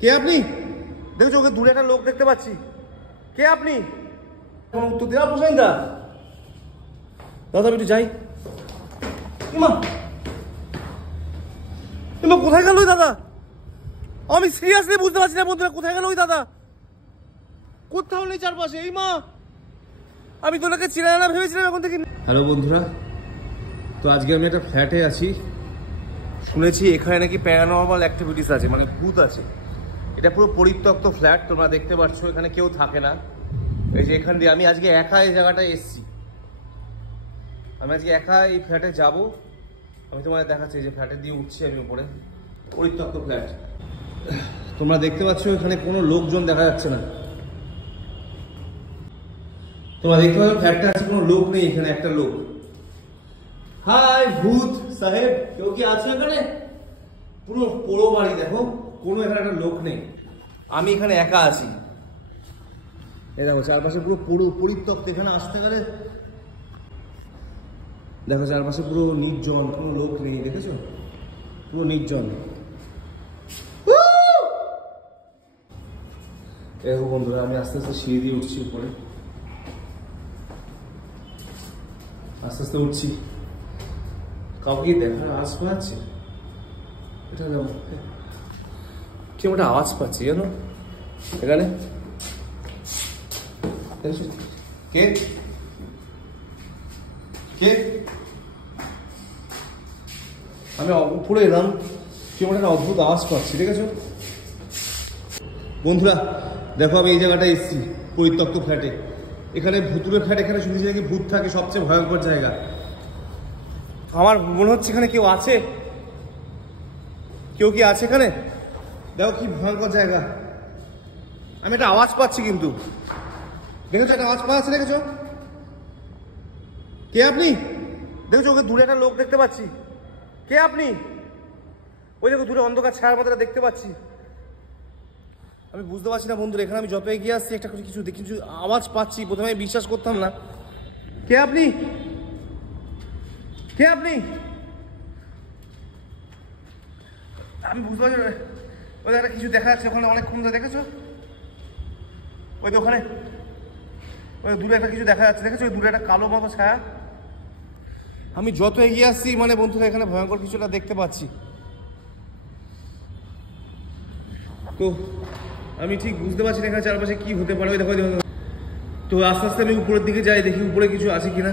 কে আপনি? দেখছো ওকে দূরে একটা লোক দেখতে পাচ্ছি। কে আপনি? কোনো উত্তর দেওয়া প্রশ্ন দা। দাদা আমি একটু যাই। ইমা ইমা কোথায় গেল ওই দাদা? আমি সিরিয়াসলি বুঝতে পারছি না বন্ধুরা, কোথায় গেল ওই দাদা? কোথাও নেই চারপাশে। ইমা আমি তোকে চিনে না ভেবেছিলাম এখন থেকে। হ্যালো বন্ধুরা, তো আজকে আমি একটা ফ্ল্যাটে আছি। শুনেছি এখানে নাকি প্যারানর্মাল অ্যাক্টিভিটিস আছে, মানে ভূত আছে। এটা পুরো পরিত্যক্ত ফ্ল্যাট, তোমরা দেখতে পাচ্ছ এখানে কেউ থাকে না। এই যে এখান দিয়ে আমি আজকে একা এই জায়গাটায় এসছি। আমি আজকে একা এই ফ্ল্যাটে যাব। আমি তোমাদের দেখাচ্ছি যে ফ্ল্যাটে দিয়ে উঠছি আমি উপরে। পরিত্যক্ত ফ্ল্যাট, তোমরা দেখতে পাচ্ছ এখানে কোনো লোকজন দেখা যাচ্ছে না। তোমরা দেখতে পাচ্ছ ফ্ল্যাটটা আছে, কোনো লোক নেই এখানে, একটা লোক। হাই ভূত সাহেব, কেউ কি আছে এখানে? পুরো পোড়ো বাড়ি, দেখো কোনো এখানে একটা লোক নেই। আমি এখানে একা আছি। এই দেখো চারপাশে পুরো পুরো পরিত্যক্ত। এখানে আসতে গেলে দেখো চারপাশে পুরো নির্জন, কোনো লোক নেই, দেখেছো? পুরো নির্জন। দেখো বন্ধুরা, আমি আস্তে আস্তে সিঁড়ি দিয়ে উঠছি উপরে, আস্তে আস্তে উঠছি। কাউকে দেখার আওয়াজ পাচ্ছি। এটা যেমন কি একটা আওয়াজ পাচ্ছি জানো এখানে। কে কে? আমি উপরে এলাম, কি একটা অদ্ভুত আওয়াজ পাচ্ছি, ঠিক আছে বন্ধুরা? দেখো আমি এই জায়গাটায় এসেছি, পরিত্যক্ত ফ্ল্যাটে। এখানে ভুতুরে ফ্ল্যাট, এখানে শুনেছি নাকি ভূত থাকে, সবচেয়ে ভয়ঙ্কর জায়গা। আমার মনে হচ্ছে এখানে কেউ আছে। কেউ কি আছে এখানে? দেখো কি ভয়ঙ্কর জায়গা। আমি একটা আওয়াজ পাচ্ছি, কিন্তু দেখেছো একটা আওয়াজ পাওয়া যাচ্ছে, দেখেছো? কে আপনি? দেখেছো ওকে দূরে একটা লোক দেখতে পাচ্ছি। কে আপনি? ওই দেখো দূরে অন্ধকার ছায়ার মতো দেখতে পাচ্ছি। আমি বুঝতে পারছি না বন্ধুরা, এখানে আমি যত এগিয়ে আসছি একটা কিছু কিছু আওয়াজ পাচ্ছি। প্রথমে আমি বিশ্বাস করতাম না। কে আপনি? কে আপনি? আমি বুঝতে পারছি না। ওই একটা কিছু দেখা যাচ্ছে ওখানে, অনেকক্ষণ ধরে, দেখেছো? ওই তো ওখানে ওই দূরে একটা কিছু দেখা যাচ্ছে, দেখেছো? ওই দূরে একটা কালো মতো ছায়া। আমি যত এগিয়ে আসছি মানে বন্ধুরা এখানে ভয়ঙ্কর কিছুটা দেখতে পাচ্ছি। তো আমি ঠিক বুঝতে পারছি না এখানে চারপাশে কি হতে পারে। ওই দেখো তো আস্তে আস্তে আমি উপরের দিকে যাই, দেখি উপরে কিছু আছে কিনা।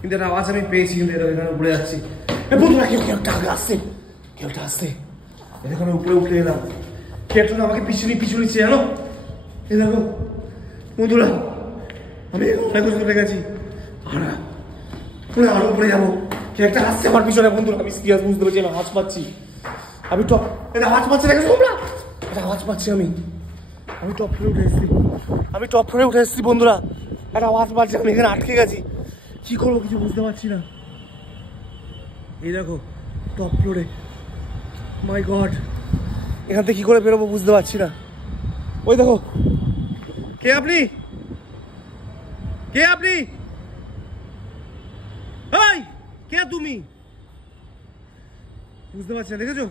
কিন্তু একটা আওয়াজ আমি পেয়েছি, কিন্তু এখানে উপরে যাচ্ছি। বন্ধুরা কেউ একটা আসছে, কেউ একটা আসছে। দেখো আমি উপরে উঠে এলাম। কে একটা আমাকে পিছু নিচ্ছে জানো? এই দেখো বন্ধুরা, আমি অনেক কিছু করে গেছি, আরো উপরে যাবো। কে একটা আসছে আমার পিছনে বন্ধুরা। আমি সিরিয়াস বুঝতে পারছি, আমি আওয়াজ পাচ্ছি। আমি টপ এটা আওয়াজ পাচ্ছি, দেখেছো তোমরা? এটা আওয়াজ পাচ্ছি আমি টপ ফ্লোরে উঠে এসেছি। আমি টপ ফ্লোরে উঠে এসেছি বন্ধুরা। একটা আওয়াজ পাচ্ছি, আমি এখানে আটকে গেছি। কি করবো কিছু বুঝতে পারছি না। এই দেখো টপ ফ্লোরে, মাই গড, এখান থেকে কি করে বেরোবো বুঝতে পারছি না। ওই দেখো, কে আপনি? কে আপনি? কে তুমি? বুঝতে পারছি না, দেখেছো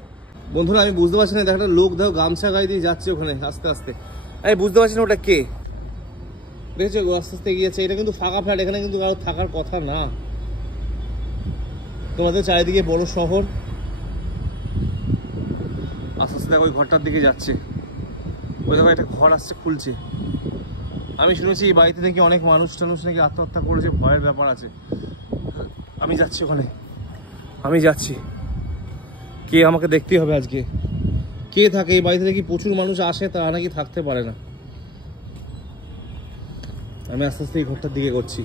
বন্ধুরা? আমি বুঝতে পারছি না। একটা লোক দেখো গামছা গায়ে দিয়ে যাচ্ছে ওখানে আস্তে আস্তে। আমি বুঝতে পারছি না ওটা কে। দেখেছো আস্তে আস্তে এগিয়েছে। এটা কিন্তু ফাঁকা ফ্ল্যাট, এখানে কিন্তু কারো থাকার কথা না। তোমাদের চারিদিকে বড় শহর। আস্তে আস্তে ওই ঘরটার দিকে যাচ্ছে। ওই দেখো একটা ঘর আসছে, খুলছে। আমি শুনেছি এই বাড়িতে নাকি অনেক মানুষ টানুষ নাকি আত্মহত্যা করেছে, ভয়ের ব্যাপার আছে। আমি যাচ্ছি ওখানে, আমি যাচ্ছি। কে আমাকে দেখতেই হবে আজকে। কে থাকে এই বাড়িতে? নাকি প্রচুর মানুষ আসে, তারা নাকি থাকতে পারে না। আমি আস্তে আস্তে এই ঘরটার দিকে করছি।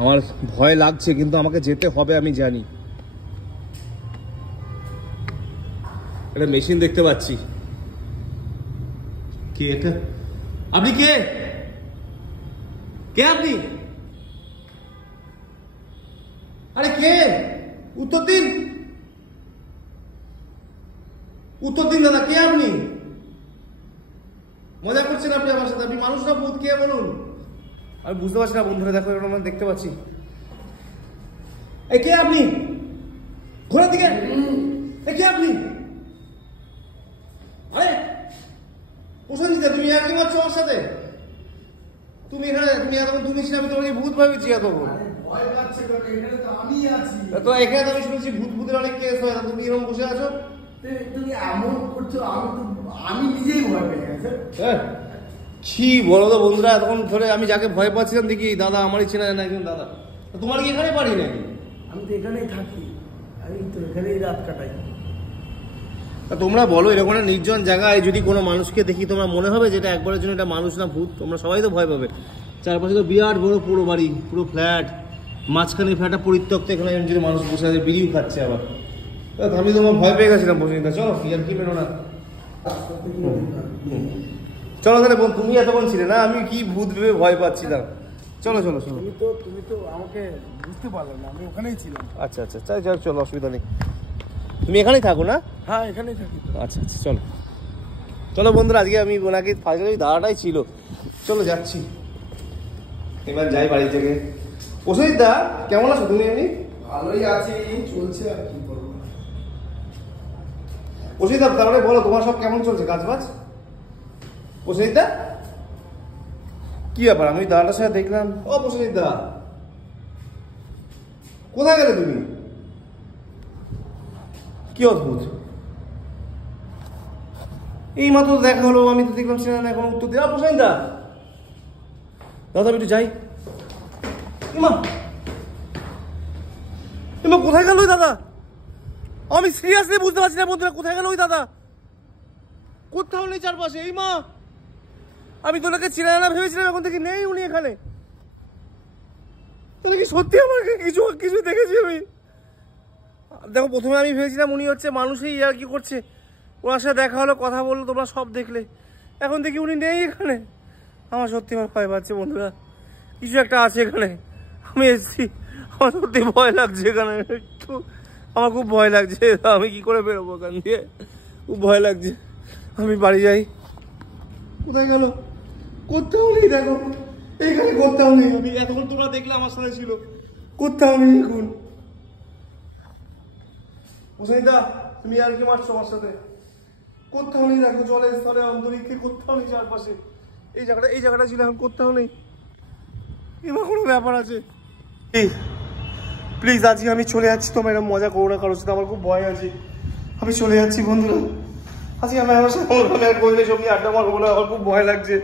আমার ভয় লাগছে, কিন্তু আমাকে যেতে হবে, আমি জানি। একটা মেশিন দেখতে পাচ্ছি। কে এটা? আপনি কে? কে আপনি? আরে কে? উত্তর দিন, উত্তর দিন দাদা। কে আপনি? মজা করছেন আপনি আমার সাথে? আপনি মানুষ না ভূত? কে বলুন? আমি বুঝতে পারছি না বন্ধুরা। দেখো আমরা দেখতে পাচ্ছি। এই কে আপনি? ঘোড়ার দিকে। এই কে আপনি? প্রসেনজিৎ তুমি আর কি মারছো আমার সাথে? তুমি এখানে তুমি এতক্ষণ তুমি ছিল, আমি তোমাকে ভূত ভাবেছি এতক্ষণ। ভয় পাচ্ছে কারণ এখানে তো আমি আছি। তো এখানে তো আমি শুনেছি ভূতের অনেক কেস হয়, তুমি এরকম বসে আছো। তুমি এমন করছো, আমি নিজেই ভয় পেয়ে গেছি। হ্যাঁ কি বলো তো বন্ধুরা, এতক্ষণ ধরে আমি যাকে ভয় পাচ্ছিলাম দেখি দাদা আমারই চেনা জানা একজন দাদা। তোমার কি এখানে বাড়ি নাকি? আমি তো এখানেই থাকি, আমি তো এখানেই রাত কাটাই। তোমরা বলো এরকম একটা নির্জন জায়গায় যদি কোনো মানুষকে দেখি তোমরা মনে হবে যেটা একবারের জন্য এটা মানুষ না ভূত? তোমরা সবাই তো ভয় পাবে। চারপাশে তো বিরাট বড় পুরো বাড়ি, পুরো ফ্ল্যাট, মাঝখানে ফ্ল্যাটটা পরিত্যক্ত, এখানে যদি মানুষ বসে আছে বিড়িও খাচ্ছে আবার। আমি তোমার ভয় পেয়ে গেছিলাম প্রসেনজিৎ। চলো আর কি বেরো না, চলো তাহলে। তুমি এতক্ষণ ছিলে না, আমি কি ভূত ভেবে ভয় পাচ্ছিলাম। চলো চলো চলো। তুমি তো আমাকে বুঝতে পারলে না, আমি ওখানেই ছিলাম। আচ্ছা আচ্ছা চলো চলো, অসুবিধা নেই। তুমি এখানেই থাকো না? হ্যাঁ এখানেই থাকি। আচ্ছা আচ্ছা চলো চলো বন্ধুরা, আজকে আমি ওনাকে ফাইনালি দাদাটাই ছিল। চলো যাচ্ছি এবার, যাই বাড়ি থেকে। প্রসেনজিৎ দা কেমন আছো তুমি? এমনি ভালোই আছি, চলছে আর কি করবো। প্রসেনজিৎ দা তারপরে বলো তোমার সব কেমন চলছে কাজ বাজ? প্রসেনজিৎ দা কি ব্যাপার, আমি দাদাটার সাথে দেখলাম। ও প্রসেনজিৎ দা কোথায় গেলে তুমি? কি অদ্ভুত, এই মাত্র দেখা হলো, আমি তো দেখলাম সেটা এখন উত্তর দিয়ে। প্রসেনজিৎ দা দাদা একটু যাই। ইমা ইমা কোথায় গেল ওই দাদা? আমি সিরিয়াসলি বুঝতে পারছি না বন্ধুরা, কোথায় গেল ওই দাদা? কোথাও নেই চারপাশে। এই মা, আমি তোনাকে চিনা জানা ভেবেছিলাম, এখন থেকে নেই উনি এখানে। তাহলে কি সত্যি আমাকে কিছু কিছু দেখেছি আমি? দেখো প্রথমে আমি ভেবেছিলাম উনি হচ্ছে মানুষই আর কি করছে, ওনার সাথে দেখা হলো, কথা বললো, তোমরা সব দেখলে। এখন দেখি উনি নেই এখানে। আমার সত্যি ভয় পাচ্ছে বন্ধুরা, কিছু একটা আছে এখানে। আমি এসেছি, আমার সত্যি ভয় লাগছে এখানে, একটু আমার খুব ভয় লাগছে। আমি কি করে বেরোবো এখান দিয়ে, খুব ভয় লাগছে। আমি বাড়ি যাই। কোথায় গেল? কোথাও নেই, দেখো এইখানে কোথাও নেই। আমি এতক্ষণ তোমরা দেখলে আমার সাথে ছিল, কোথাও নেই এখন। প্রসেনজিৎ দা তুমি আর কি মারছো আমার সাথে? কোথাও নেই, দেখো জলের স্তরে অন্তরিক্ষে কোথাও নেই চারপাশে। এই জায়গাটা ছিল, এখন কোথাও নেই। এবার কোনো ব্যাপার আছে? প্লিজ আজকে আমি চলে যাচ্ছি, তোমরা এরকম মজা করো না কারোর সাথে, আমার খুব ভয় আছে। আমি চলে যাচ্ছি বন্ধুরা, আজকে আমি আমার সাথে আড্ডা মারবো না, আমার খুব ভয় লাগছে।